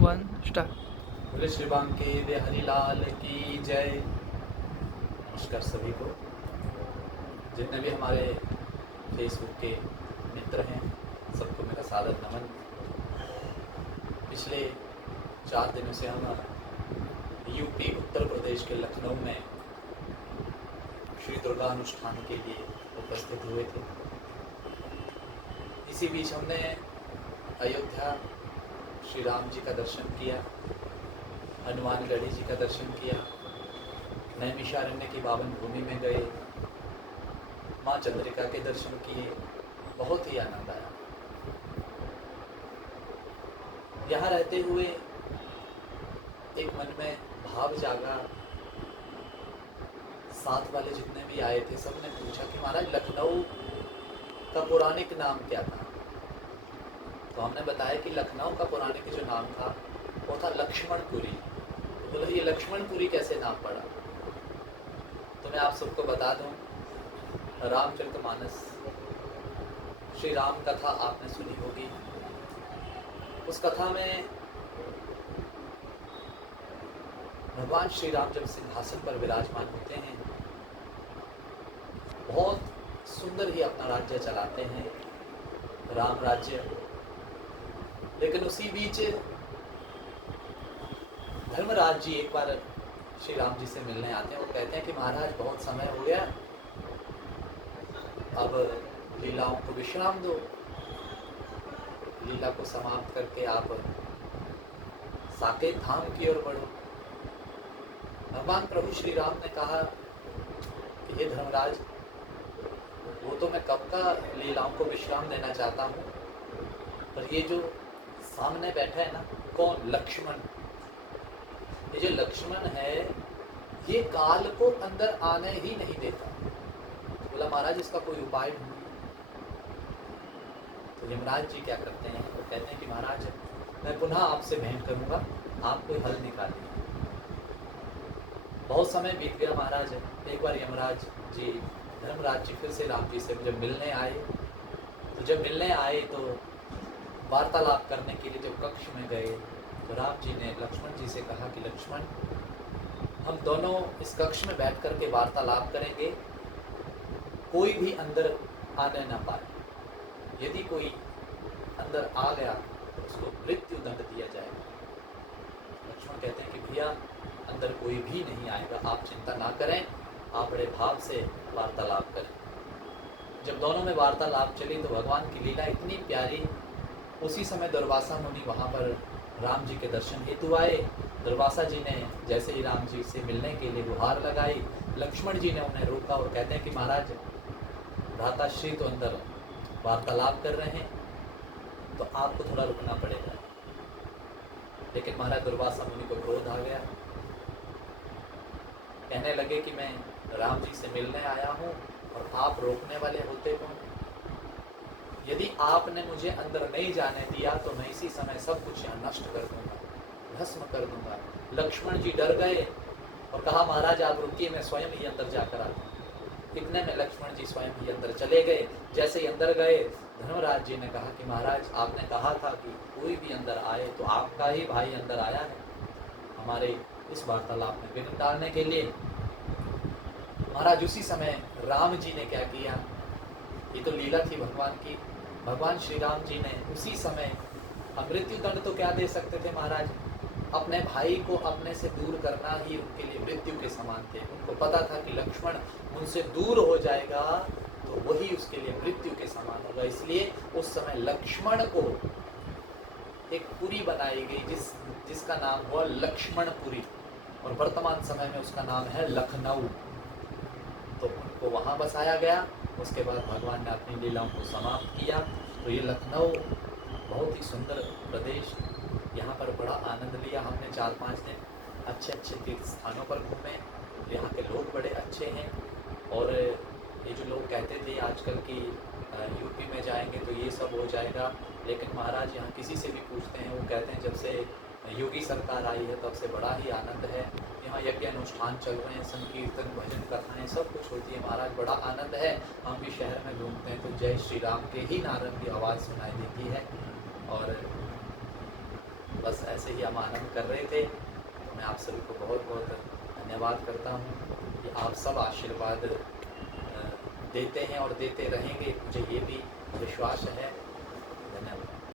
One start. बोले श्री बांके बिहारी लाल की जय। नमस्कार सभी को, जितने भी हमारे फेसबुक के मित्र हैं सबको मेरा सादर नमन। पिछले 4 दिनों से हम यूपी उत्तर प्रदेश के लखनऊ में श्री दुर्गा अनुष्ठान के लिए उपस्थित हुए थे। इसी बीच हमने अयोध्या श्री राम जी का दर्शन किया, हनुमानगढ़ी जी का दर्शन किया, नैमिषारण्य की पावन भूमि में गए, माँ चंद्रिका के दर्शन किए। बहुत ही आनंद आया। यहाँ रहते हुए एक मन में भाव जागा। साथ वाले जितने भी आए थे सबने पूछा कि महाराज लखनऊ का पौराणिक नाम क्या था। तो हमने बताया कि लखनऊ का पौराणिक जो नाम था वो था लक्ष्मणपुरी। तो बोला ये लक्ष्मणपुरी कैसे नाम पड़ा। तो मैं आप सबको बता दूं, रामचरितमानस श्री राम कथा आपने सुनी होगी। उस कथा में भगवान श्री राम जब सिंहासन पर विराजमान होते हैं, बहुत सुंदर ही अपना राज्य चलाते हैं, राम राज्य। लेकिन उसी बीच धर्मराज जी एक बार श्री राम जी से मिलने आते हैं। वो कहते हैं कि महाराज बहुत समय हो गया, अब लीलाओं को विश्राम दो, लीला को समाप्त करके आप साकेत धाम की ओर बढ़ो। भगवान प्रभु श्री राम ने कहा कि हे धर्मराज, वो तो मैं कब का लीलाओं को विश्राम देना चाहता हूँ, पर ये जो सामने बैठा है ना, कौन? लक्ष्मण। ये जो लक्ष्मण है ये काल को अंदर आने ही नहीं देता। बोला महाराज इसका कोई उपाय ढूंढो। तो यमराज जी क्या करते हैं, वो कहते हैं कि महाराज मैं पुनः आपसे भेंट करूंगा, आप कोई हल निकालिए। बहुत समय बीत गया महाराज। एक बार यमराज जी धर्मराज जी फिर से राम जी से जब मिलने आए, तो जब मिलने आए तो वार्तालाप करने के लिए जब कक्ष में गए तो राम जी ने लक्ष्मण जी से कहा कि लक्ष्मण, हम दोनों इस कक्ष में बैठ कर के वार्तालाप करेंगे, कोई भी अंदर आने ना पाए। यदि कोई अंदर आ गया तो उसको मृत्यु दंड दिया जाएगा। लक्ष्मण कहते हैं कि भैया अंदर कोई भी नहीं आएगा, आप चिंता ना करें, आप बड़े भाव से वार्तालाप करें। जब दोनों में वार्तालाप चली तो भगवान की लीला इतनी प्यारी। उसी समय दुर्वासा मुनि वहाँ पर राम जी के दर्शन हेतु आए। दुर्वासा जी ने जैसे ही राम जी से मिलने के लिए गुहार लगाई, लक्ष्मण जी ने उन्हें रोका और कहते हैं कि महाराज भ्राताश्री तो अंदर वार्तालाप कर रहे हैं, तो आपको थोड़ा रुकना पड़ेगा। लेकिन महाराज दुर्वासा मुनि को क्रोध आ गया। कहने लगे कि मैं राम जी से मिलने आया हूँ और आप रोकने वाले होते हो। यदि आपने मुझे अंदर नहीं जाने दिया तो मैं इसी समय सब कुछ यहाँ नष्ट कर दूंगा, भस्म कर दूंगा। लक्ष्मण जी डर गए और कहा महाराज आप रुकिए, मैं स्वयं ही अंदर जाकर आता हूँ। इतने में लक्ष्मण जी स्वयं ही अंदर चले गए। जैसे ही अंदर गए, धर्मराज जी ने कहा कि महाराज आपने कहा था कि कोई भी अंदर आए, तो आपका ही भाई अंदर आया है हमारे इस वार्तालाप में विघ्न डालने के लिए। महाराज उसी समय राम जी ने क्या किया, ये तो लीला थी भगवान की। भगवान श्री राम जी ने उसी समय, मृत्यु दंड तो क्या दे सकते थे महाराज, अपने भाई को अपने से दूर करना ही उनके लिए मृत्यु के समान थे। उनको पता था कि लक्ष्मण उनसे दूर हो जाएगा तो वही उसके लिए मृत्यु के समान होगा। इसलिए उस समय लक्ष्मण को एक पुरी बनाई गई जिसका नाम हुआ लक्ष्मणपुरी, और वर्तमान समय में उसका नाम है लखनऊ। तो उनको वहाँ बसाया गया। उसके बाद भगवान ने अपनी लीलाओं को समाप्त किया। तो ये लखनऊ बहुत ही सुंदर प्रदेश, यहाँ पर बड़ा आनंद लिया हमने। 4-5 दिन अच्छे अच्छे तीर्थ स्थानों पर घूमे। यहाँ के लोग बड़े अच्छे हैं। और ये जो लोग कहते थे आजकल की यूपी में जाएंगे तो ये सब हो जाएगा, लेकिन महाराज यहाँ किसी से भी पूछते हैं, वो कहते हैं जब से योगी सरकार आई है तब से बड़ा ही आनंद है। यहाँ यज्ञ अनुष्ठान चल रहे हैं, संकीर्तन भजन कथाएँ सब कुछ होती है महाराज, बड़ा आनंद है। हम भी शहर में घूमते हैं तो जय श्री राम के ही नारद की आवाज़ सुनाई देती है। और बस ऐसे ही हम आनंद कर रहे थे। तो मैं आप सभी को बहुत बहुत धन्यवाद करता हूँ कि आप सब आशीर्वाद देते हैं और देते रहेंगे, मुझे ये भी विश्वास है। धन्यवाद।